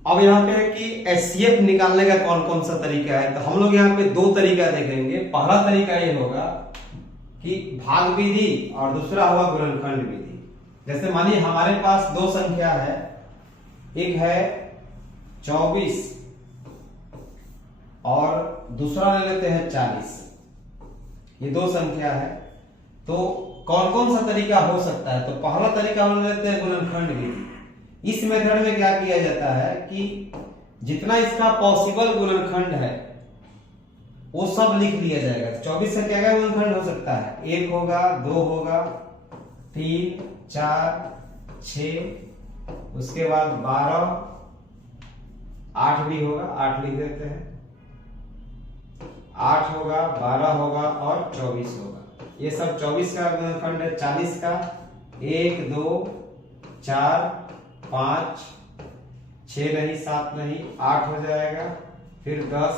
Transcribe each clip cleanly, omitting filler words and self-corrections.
अब यहाँ पे है कि एचसीएफ निकालने का कौन कौन सा तरीका है। तो हम लोग यहाँ पे दो तरीका देखेंगे। पहला तरीका ये होगा कि भाग विधि और दूसरा होगा गुणनखंड विधि। जैसे मानिए हमारे पास दो संख्या है, एक है 24 और दूसरा ले लेते हैं 40। ये दो संख्या है, तो कौन कौन सा तरीका हो सकता है। तो पहला तरीका हम लेते हैं गुणनखंड विधि। इस मेथड में क्या किया जाता है कि जितना इसका पॉसिबल गुणनखंड है वो सब लिख लिया जाएगा। तो 24 का क्या क्या गुणनखंड हो सकता है, 1 होगा, 2 होगा, 3, 4, 6, उसके बाद 12, 8 भी होगा, 8 लिख देते हैं, 8 होगा, 12 होगा और 24 होगा। ये सब 24 का गुणनखंड है। 40 का 1, 2, 4, 5, 6 नहीं, 7 नहीं, 8 हो जाएगा, फिर 10,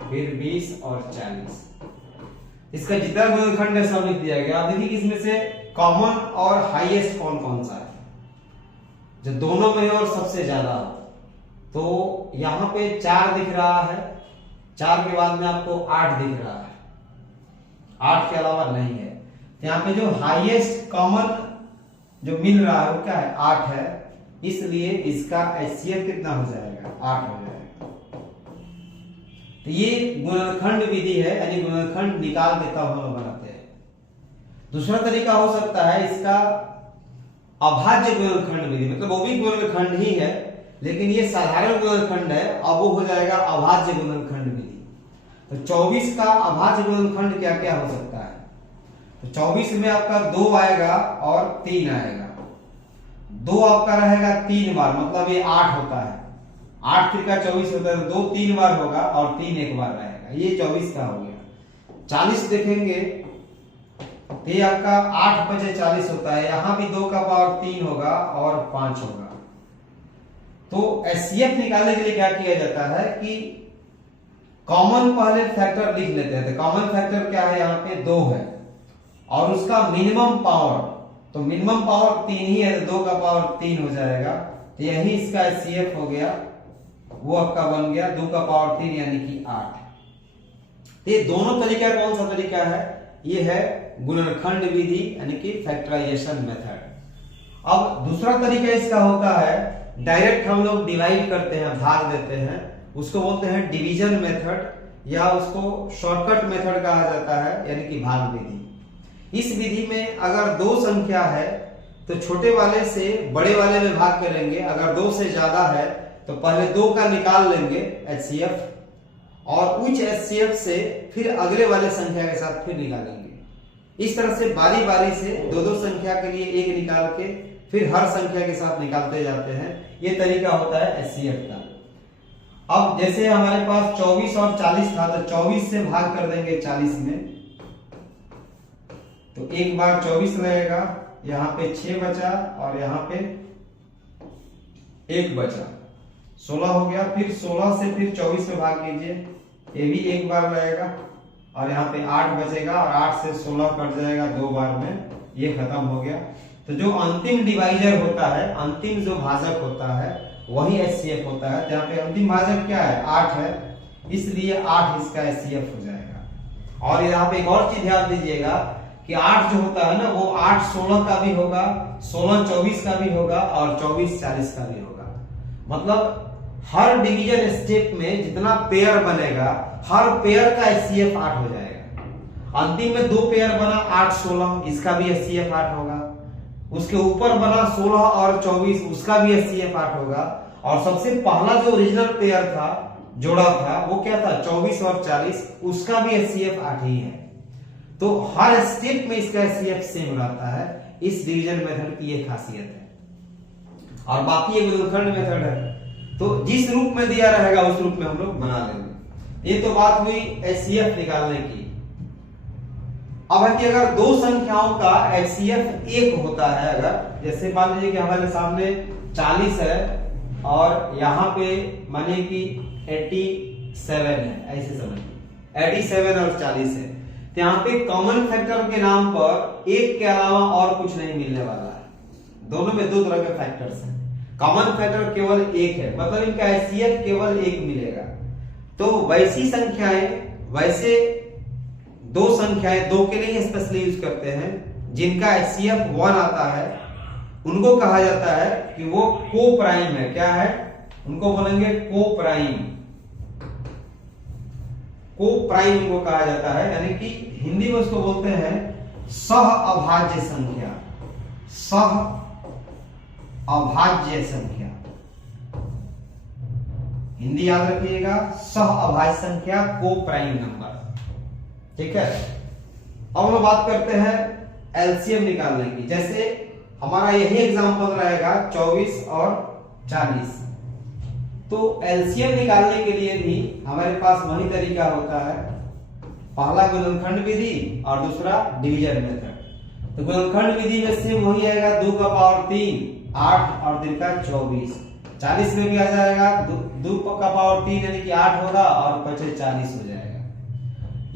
फिर 20 और 40। इसका जितना गुणनखंड है सब लिख दिया गया। आप देखिए इसमें से कॉमन और हाईएस्ट कौन कौन सा है, जो दोनों में है और सबसे ज्यादा हो। तो यहाँ पे 4 दिख रहा है, 4 के बाद में आपको 8 दिख रहा है, 8 के अलावा नहीं है। तो यहाँ पे जो हाईएस्ट कॉमन जो मिल रहा है वो क्या है, 8 है। इसलिए इसका एचसीएफ कितना हो जाएगा, 8 हो जाएगा। तो ये गुणनखंड विधि है, यानी गुणनखंड निकाल के तब हम बनाते हैं। दूसरा तरीका हो सकता है इसका अभाज्य गुणनखंड विधि, मतलब वो भी गुणनखंड ही है लेकिन ये साधारण गुणनखंड है, अब वो हो जाएगा अभाज्य गुणनखंड विधि। तो 24 का अभाज्य गुणनखंड क्या क्या हो सकता है। तो 24 में आपका 2 आएगा और 3 आएगा। 2 आपका रहेगा 3 बार, मतलब ये 8 होता है। 8 त्रिका 24 होता है, तो 2 3 बार होगा और 3 एक बार रहेगा। ये 24 का हो गया। 40 देखेंगे तो ये आपका 8 बचे 40 होता है। यहां भी 2 का पावर 3 होगा और 5 होगा। तो एचसीएफ निकालने के लिए क्या किया जाता है कि कॉमन पहले फैक्टर लिख लेते हैं। तो कॉमन फैक्टर क्या है, यहाँ पे 2 है और उसका मिनिमम पावर, तो मिनिमम पावर 3 ही है, तो 2 का पावर 3 हो जाएगा। तो यही इसका एचसीएफ हो गया, वो आपका बन गया 2 का पावर 3 यानी कि 8। ये दोनों तरीका कौन सा तरीका है, ये है गुणनखंड विधि यानी कि फैक्टराइजेशन मेथड। अब दूसरा तरीका इसका होता है डायरेक्ट हम लोग डिवाइड करते हैं, भाग देते हैं, उसको बोलते हैं डिवीजन मेथड या उसको शॉर्टकट मेथड कहा जाता है, यानी कि भाग विधि। इस विधि में अगर 2 संख्या है तो छोटे वाले से बड़े वाले में भाग करेंगे। अगर 2 से ज्यादा है तो पहले 2 का निकाल लेंगे एचसीएफ, और उच्च एचसीएफ से फिर अगले वाले संख्या के साथ फिर निकालेंगे। इस तरह से बारी बारी से 2-2 संख्या के लिए एक निकाल के फिर हर संख्या के साथ निकालते जाते हैं। ये तरीका होता है एचसीएफ का। अब जैसे हमारे पास 24 और 40 था, तो 24 से भाग कर देंगे 40 में, तो एक बार 24 रहेगा, यहाँ पे 6 बचा और यहाँ पे 1 बचा, 16 हो गया। फिर 16 से फिर 24 में भाग कीजिए, ये भी एक बार रहेगा और यहाँ पे 8 बचेगा और 8 से 16 कट जाएगा 2 बार में, ये खत्म हो गया। तो जो अंतिम डिवाइजर होता है, अंतिम जो भाजक होता है वही एचसीएफ होता है। जहाँ पे अंतिम भाजक क्या है, 8 है, इसलिए 8 इसका एचसीएफ हो जाएगा। और यहाँ पे एक और चीज ध्यान दीजिएगा कि 8 जो होता है ना, वो 8 16 का भी होगा, 16 24 का भी होगा और 24 40 का भी होगा। मतलब हर डिवीजन स्टेप में जितना पेयर बनेगा, हर पेयर का एचसीएफ 8 हो जाएगा। अंतिम में 2 पेयर बना 8 16, इसका भी एचसीएफ 8 होगा। उसके ऊपर बना 16 और 24, उसका भी एचसीएफ 8 होगा। और सबसे पहला जो ओरिजिनल पेयर था, जोड़ा था, वो क्या था, 24 और 40, उसका भी एचसीएफ 8 ही है। तो हर स्टेप में इसका एचसीएफ सेम रहता है। इस डिवीजन मेथड की ये खासियत है। और बाकी ये गुणनखंड मेथड है, तो जिस रूप में दिया रहेगा उस रूप में हम लोग बना लेंगे। ये तो बात हुई एचसीएफ निकालने की। अब है कि अगर 2 संख्याओं का एचसीएफ 1 होता है, अगर जैसे मान लीजिए कि हमारे सामने 40 है और यहाँ पे मानिए कि 87 है, ऐसे समझिए 87 और 40 है, तो यहाँ पे कॉमन फैक्टर के नाम पर 1 के अलावा और कुछ नहीं मिलने वाला है। दोनों में 2 तरह के फैक्टर्स हैं। कॉमन फैक्टर केवल एक है, मतलब इनका HCF केवल एक मिलेगा। तो वैसी संख्याएं, वैसे दो संख्याएं, दो के लिए स्पेशली यूज करते हैं, जिनका HCF 1 आता है, उनको कहा जाता है कि वो को प्राइम है। क्या है? उनको बोलेंगे को प्राइम। को प्राइम उनको कहा जाता है, यानी कि हिंदी में उसको बोलते हैं सह अभाज्य संख्या। सह अभाज्य संख्या, हिंदी याद रखिएगा, सह अभाज्य संख्या, को प्राइम नंबर। ठीक है। अब हम बात करते हैं एलसीएम निकालने की। जैसे हमारा यही एग्जांपल रहेगा 24 और 40। तो एलसीएम निकालने के लिए भी हमारे पास वही तरीका होता है, पहला गुणनखंड विधि और दूसरा डिवीजन मेथड। तो गुणनखंड विधि में सेम वही आएगा, 2 का पावर 3, 8 और 3 का 24। 40 में भी आ जाएगा, 2 का पावर 3 यानी कि 8 होगा और 5 40 हो जाएगा।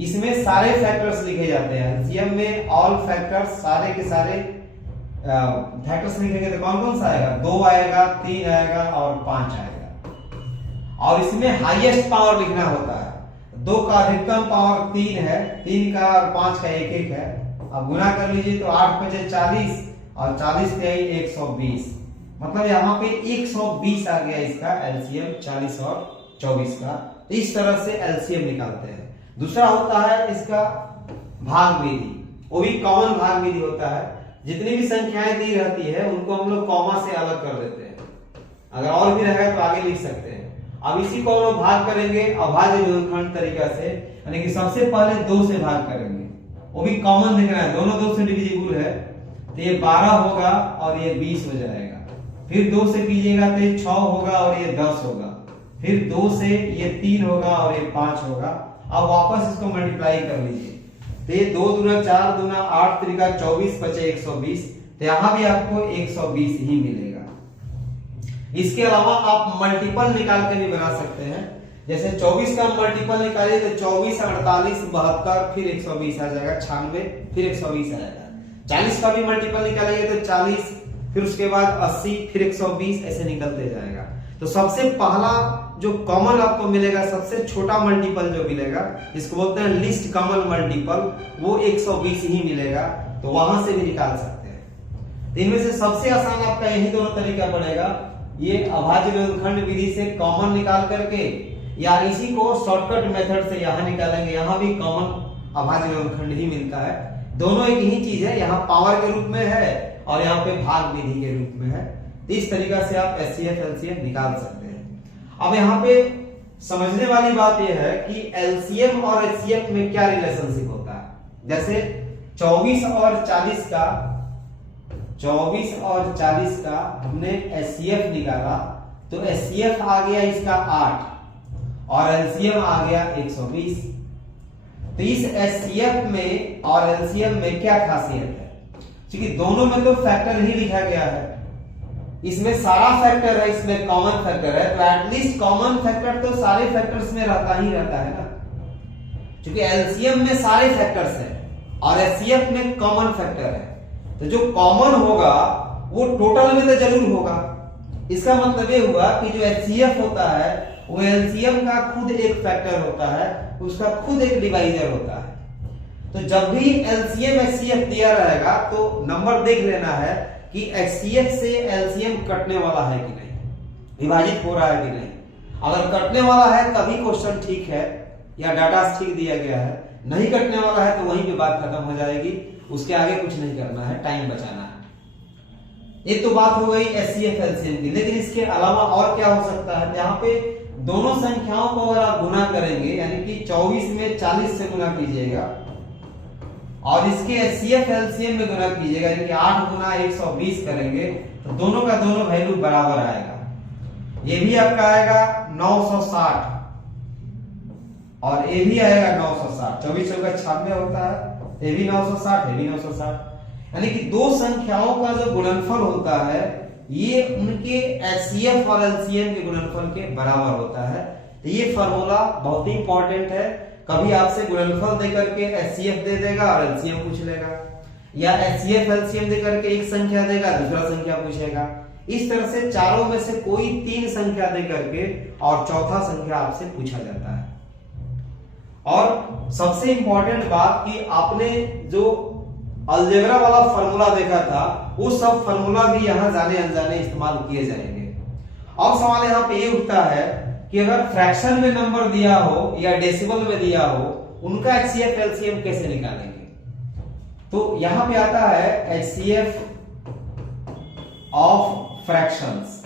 इसमें सारे फैक्टर्स लिखे जाते हैं। एलसीएम में ऑल फैक्टर्स, सारे के सारे फैक्टर्स लिखेंगे तो कौन कौन सा आएगा? 2 आएगा, 3 आएगा और 5 आएगा। और इसमें हाईएस्ट पावर लिखना होता है। 2 का अधिकतम पावर 3 है, 3 का और 5 का 1 है। अब गुना कर लीजिए तो 8 5 40 और 40 के 120, मतलब यहाँ पे 120 आ गया इसका एलसीएम 40 और 24 का। तो इस तरह से एलसीएम निकालते हैं। दूसरा होता है इसका भाग विधि, वो भी कॉमन भाग विधि होता है। जितनी भी संख्याएं दी रहती है उनको हम लोग कॉमा से अलग कर देते हैं, अगर और भी रहेगा तो आगे लिख सकते हैं। अब इसी को हम लोग भाग करेंगे अभाज्य गुणनखंड तरीका से, यानी कि सबसे पहले 2 से भाग करेंगे, वो भी कॉमन लिखना है, दोनों 2 से डिविजिबल है। तो ये 12 होगा और ये 20 हो जाएगा। फिर 2 से कीजिएगा तो ये 6 होगा और ये 10 होगा। फिर 2 से ये 3 होगा और ये 5 होगा। अब वापस इसको मल्टीप्लाई कर लीजिए तो ये 2 दूना 4 दूना 8 त्रिका 24 बचे 120। तो यहां भी आपको 120 ही मिलेगा। इसके अलावा आप मल्टीपल निकाल के भी बना सकते हैं। जैसे 24 का मल्टीपल निकालिए तो 24 48 72 फिर 120 आ जाएगा, 96 फिर 120 आ जाएगा। 40 का भी मल्टीपल निकालिए तो 40 फिर उसके बाद 80 फिर 120, ऐसे निकलते जाएगा। तो सबसे पहला जो कॉमन आपको मिलेगा, सबसे छोटा मल्टीपल जो मिलेगा, इसको बोलते हैं लिस्ट कॉमन मल्टीपल, वो 120 ही मिलेगा। तो वहां से भी निकाल सकते हैं। इनमें से सबसे आसान आपका यही दोनों तरीका पड़ेगा, ये अभाज्य गुणनखंड विधि से कॉमन निकाल करके, या इसी को शॉर्टकट मेथड से यहां निकालेंगे। यहां भी कॉमन अभाज्य गुणनखंड ही मिलता है। दोनों एक ही चीज है, यहाँ पावर के रूप में है और यहाँ पे भाग विधि के रूप में है। इस तरीका से आप एचसीएफ एलसीएम निकाल सकते हैं। अब यहाँ पे समझने वाली बात यह है कि एलसीएम और एचसीएफ में क्या रिलेशनशिप होता है। जैसे 24 और 40 का हमने एचसीएफ निकाला तो एचसीएफ आ गया इसका 8 और एलसीएम आ गया 120। तो इस एचसीएफ में और एलसीएम में क्या खासियत है? क्योंकि दोनों में तो फैक्टर ही लिखा गया है, इसमें सारा फैक्टर है, इसमें कॉमन फैक्टर है। तो एटलीस्ट कॉमन फैक्टर तो सारे फैक्टर्स में रहता ही रहता है ना, क्योंकि एलसीएम में सारे फैक्टर्स हैं और एचसीएफ में कॉमन फैक्टर है। तो जो कॉमन होगा वो टोटल में तो जरूर होगा। इसका मतलब ये हुआ कि जो एचसीएफ होता है वो एलसीएम का खुद एक फैक्टर होता है, उसका खुद एक डिवाइजर होता है। तो जब भी एलसीएम एचसीएफ दिया रहेगा तो नंबर देख लेना है कि एचसीएफ से एलसीएम कटने वाला है कि नहीं, विभाजित हो रहा है कि नहीं। अगर कटने वाला है तभी क्वेश्चन ठीक है या डाटा ठीक दिया गया है, नहीं कटने वाला है तो वहीं पे बात खत्म हो जाएगी, उसके आगे कुछ नहीं करना है, टाइम बचाना है। ये तो बात हो गई एचसीएफ एलसीएम की। लेकिन इसके अलावा और क्या हो सकता है? यहाँ पे दोनों संख्याओं को अगर आप गुना करेंगे, यानी कि 24 में 40 से गुना कीजिएगा और इसके एचसीएफ एलसीएम में गुना कीजिएगा, यानी कि 8 गुना 120 करेंगे तो दोनों का दोनों वैल्यू बराबर आएगा। ये भी आपका आएगा 960 और ये भी आएगा 960। 24 का 96 होता है, ये भी 960, ये भी 960। यानी कि दो संख्याओं का जो गुणनफल होता है ये उनके एचसीएफ और एलसीएम के गुणनफल के बराबर होता है। तो ये फॉर्मूला बहुत ही इंपॉर्टेंट है। कभी आपसे गुणनफल देकर के एचसीएफ दे देगा और एलसीएम पूछ लेगा, या एचसीएफ एलसीएम देकर के एक संख्या देगा दूसरा संख्या पूछेगा। इस तरह से चारों में से कोई 3 संख्या दे करके और चौथा संख्या आपसे पूछा जाता है। और सबसे इंपॉर्टेंट बात कि आपने जो अलजेब्रा वाला फॉर्मूला देखा था वो सब फॉर्मूला भी यहां जाने अनजाने इस्तेमाल किए जाएंगे। अब सवाल यहां पे ये उठता है कि अगर फ्रैक्शन में नंबर दिया हो या डेसिमल में दिया हो, उनका एचसीएफ एलसीएम कैसे निकालेंगे? तो यहां पे आता है एचसीएफ ऑफ फ्रैक्शंस,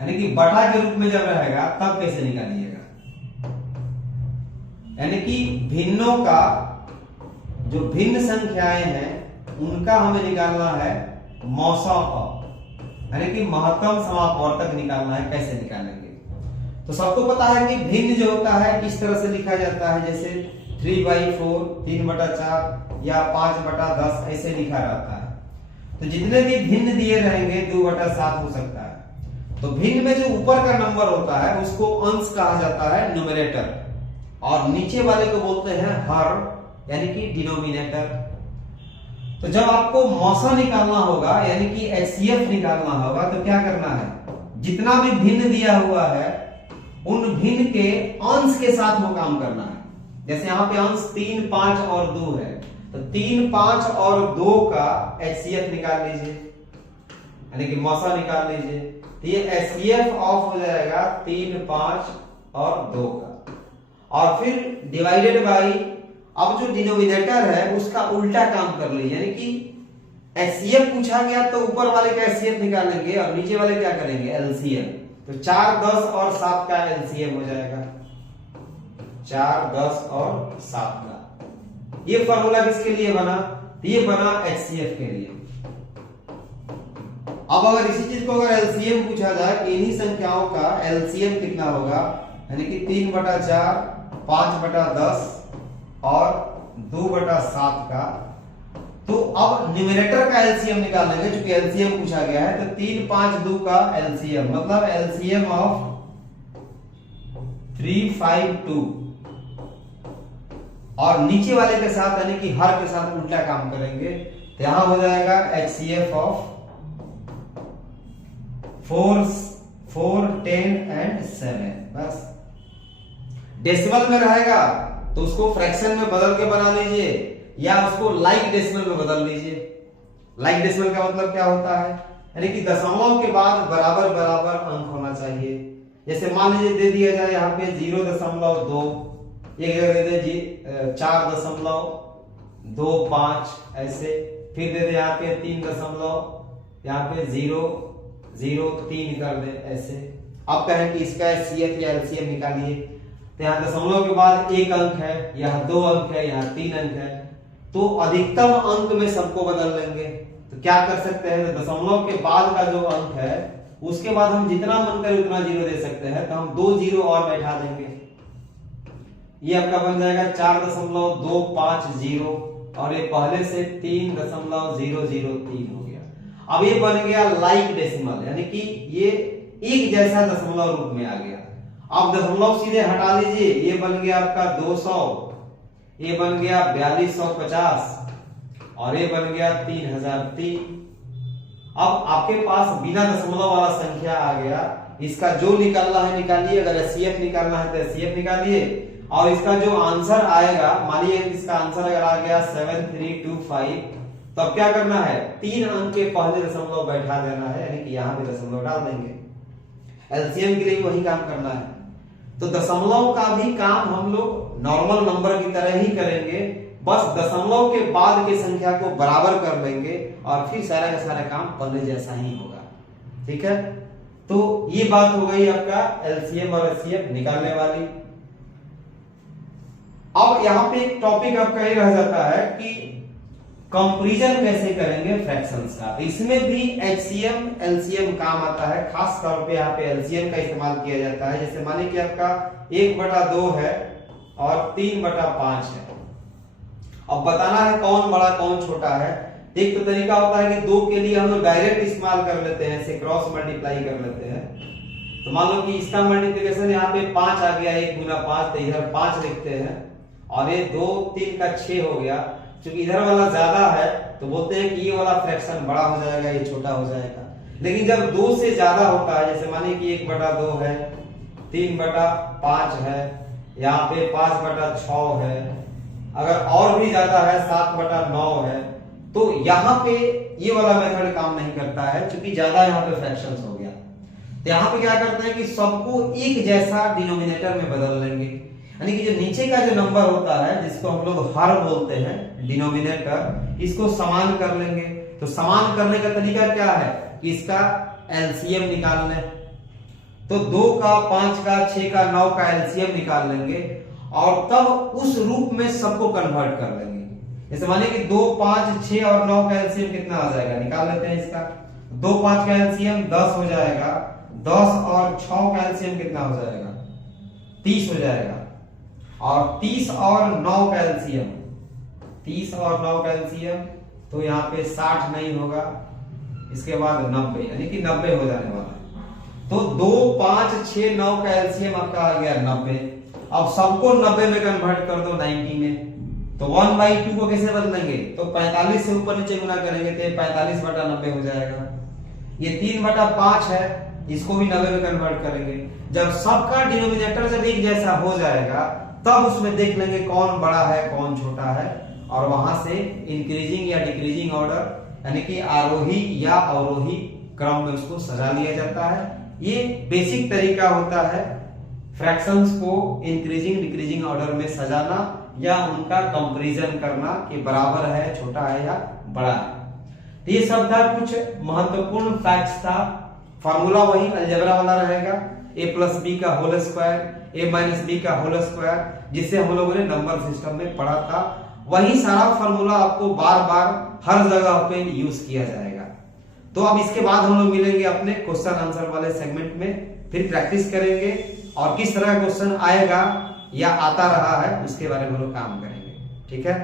यानी कि बटा के रूप में जब रहेगा तब कैसे निकालिएगा, यानी कि भिन्नों का जो भिन्न संख्याएं हैं उनका हमें निकालना है मौसा का, यानी कि महत्तम समापवर्तक निकालना है। कैसे निकालेंगे? तो सबको पता है कि भिन्न जो होता है इस तरह से लिखा जाता है, जैसे 3/4, 3/4 या 5/10 ऐसे लिखा रहता है। तो जितने भी भिन्न दिए रहेंगे 2/7 हो सकता है। तो भिन्न में जो ऊपर का नंबर होता है उसको अंश कहा जाता है, न्यूमरेटर, और नीचे वाले को बोलते हैं हर, यानी कि डिनोमिनेटर। तो जब आपको मौसा निकालना होगा यानी कि एचसीएफ निकालना होगा तो क्या करना है? जितना भी भिन्न दिया हुआ है उन भिन्न के अंश के साथ वो काम करना है। जैसे यहाँ पे अंश 3, 5 और 2 है, तो 3, 5 और 2 का एचसीएफ निकाल लीजिए, यानी कि मौसा निकाल लीजिए। तो ये एचसीएफ ऑफ हो जाएगा 3, 5 और 2 का, और फिर डिवाइडेड बाई, अब जो डिनोमिनेटर है उसका उल्टा काम कर लीजिए, यानी कि एचसीएफ पूछा गया तो ऊपर वाले का एचसीएफ निकालेंगे और नीचे वाले क्या करेंगे? एलसीएम। तो 4, 10 और 7 का एलसीएम हो जाएगा, 4, 10 और 7 का। ये फॉर्मूला किसके लिए बना? ये बना एचसीएफ के लिए। अब अगर इसी चीज को अगर एलसीएम पूछा जाए कि इन्हीं संख्याओं का एलसीएम कितना होगा, यानी कि 3/4, 5/10 और 2/7 का, तो अब न्यूमरेटर का एलसीएम निकालेंगे क्योंकि एलसीएम पूछा गया है। तो 3, 5, 2 का एलसीएम मतलब एलसीएम ऑफ 352, और नीचे वाले के साथ यानी कि हर के साथ उल्टा काम करेंगे। तो यहां हो जाएगा एचसीएफ ऑफ 4, 10 एंड 7। बस डेसिमल में रहेगा तो उसको फ्रैक्शन में बदल के बना लीजिए या उसको लाइक डेसिमल में बदल लीजिए। लाइक डेसिमल का मतलब क्या होता है? यानी कि दशमलव के बाद बराबर बराबर अंक होना चाहिए। जैसे मान लीजिए दे दिया जाए यहाँ पे 0.2, एक जगह दे दे 4.25 ऐसे, फिर दे दे यहाँ पे 3.003 कर दे ऐसे। अब कहें कि इसका एचसीएफ या एलसीएम निकालिए, तो यहाँ दशमलव के बाद 1 अंक है, यहाँ 2 अंक है, यहाँ 3 अंक है, तो अधिकतम अंक में सबको बदल लेंगे। तो क्या कर सकते हैं? तो दशमलव के बाद का जो अंक है उसके बाद हम जितना मन करे उतना 0 दे सकते हैं, तो हम 2 0 और बैठा देंगे। ये आपका बन जाएगा 4.250 और ये पहले से 3.003 हो गया। अब ये बन गया लाइक डेसिमल, यानी कि ये एक जैसा दशमलव रूप में आ गया। अब दशमलव सीधे हटा लीजिए, ये बन गया आपका 200, ये बन गया 4250 और ये बन गया 3003। अब आपके पास बिना दशमलव वाला संख्या आ गया, इसका जो निकालना है निकालिए, अगर एचसीएफ निकालना है तो एचसीएफ निकालिए, और इसका जो आंसर आएगा, मानिए इसका आंसर अगर आ गया 7325, तो अब क्या करना है? 3 अंक के पहले दशमलव बैठा देना है, यानी कि यहां पे दशमलव डाल देंगे। एलसीएम के लिए वही काम करना है। तो दशमलव का भी काम हम लोग नॉर्मल नंबर की तरह ही करेंगे, बस दशमलव के बाद की संख्या को बराबर कर लेंगे और फिर सारा का सारा काम पहले जैसा ही होगा। ठीक है, तो ये बात हो गई आपका एलसीएम और एचसीएफ निकालने वाली। अब यहां पे एक टॉपिक आपका ये रह जाता है कि कंपैरिजन कैसे करेंगे फ्रैक्शंस का। इसमें भी एचसीएम एलसीएम काम आता है, खास तौर पे यहाँ पे एलसीएम का इस्तेमाल किया जाता है। जैसे मानिए कि आपका 1/2 है और 3/5 है, अब बताना है कौन बड़ा कौन छोटा है। एक तो तरीका होता है कि 2 के लिए हम लोग डायरेक्ट इस्तेमाल कर लेते हैं, इसे क्रॉस मल्टीप्लाई कर लेते हैं। तो मान लो कि इसका मल्टीप्लिकेशन यहाँ पे 5 आ गया, 1 × 5, तो इधर 5 लिखते हैं, और ये 2 3 का 6 हो गया। क्योंकि इधर वाला ज्यादा है तो बोलते हैं कि ये वाला फ्रैक्शन बड़ा हो जाएगा, ये छोटा हो जाएगा। लेकिन जब 2 से ज्यादा होता है, जैसे माने कि 1/2 है, 3/5 है, यहाँ पे 5/6 है, अगर और भी ज्यादा है 7/9 है, तो यहाँ पे ये वाला मेथड काम नहीं करता है, क्योंकि ज्यादा यहाँ पे फ्रैक्शंस हो गया। तो यहाँ पे क्या करते हैं कि सबको एक जैसा डिनोमिनेटर में बदल लेंगे, यानी कि जो नीचे का जो नंबर होता है जिसको हम लोग हर बोलते हैं, डिनोमिनेटर, इसको समान कर लेंगे। तो समान करने का तरीका क्या है कि इसका एलसीएम निकाल लें। तो 2 का, 5 का, 6 का, 9 का एलसीएम निकाल लेंगे और तब उस रूप में सबको कन्वर्ट कर लेंगे। जैसे माने कि 2, 5, 6 और 9 का एलसीएम कितना आ जाएगा, निकाल लेते हैं इसका। 2, 5 का एलसीएम 10 हो जाएगा, 10 और 6 का एलसीएम कितना हो जाएगा, 30 हो जाएगा, और 30 और 9 का एलसीएम, 30 और 9 का एलसीएम, तो यहाँ पे 60 नहीं होगा, इसके बाद 90, यानी कि 90 हो जाने वाला है। तो 2, 5, 6, 9 का एलसीएम आपका आ गया 90। अब सबको 90 में कन्वर्ट कर दो 90 में। तो 1/2 को कैसे बदलेंगे, तो 45 से ऊपर नीचे गुना करेंगे तो 45/90 हो जाएगा। ये 3/5 है, इसको भी 90 में कन्वर्ट करेंगे। जब सबका डिनोमिनेटर जब एक जैसा हो जाएगा तब उसमें देख लेंगे कौन बड़ा है कौन छोटा है, और वहां से इंक्रीजिंग या डिक्रीजिंग ऑर्डर यानी कि आरोही या अवरोही क्रम में उसको सजा लिया जाता है। ये बेसिक तरीका होता है फ्रैक्शंस को इंक्रीजिंग डिक्रीजिंग ऑर्डर में सजाना या उनका कंपैरिजन करना कि बराबर है, छोटा है या बड़ा है। तो ये सब था कुछ महत्वपूर्ण फैक्ट्स था। फार्मूला वही अलजेब्रा वाला रहेगा, a+b का होल स्क्वायर, a-b का होल स्क्वायर, जिसे हम लोगों ने नंबर सिस्टम में पढ़ा था। वही सारा फार्मूला आपको बार बार हर जगह पे यूज किया जाएगा। तो अब इसके बाद हम लोग मिलेंगे अपने क्वेश्चन आंसर वाले सेगमेंट में, फिर प्रैक्टिस करेंगे और किस तरह का क्वेश्चन आएगा या आता रहा है उसके बारे में हम लोग काम करेंगे। ठीक है।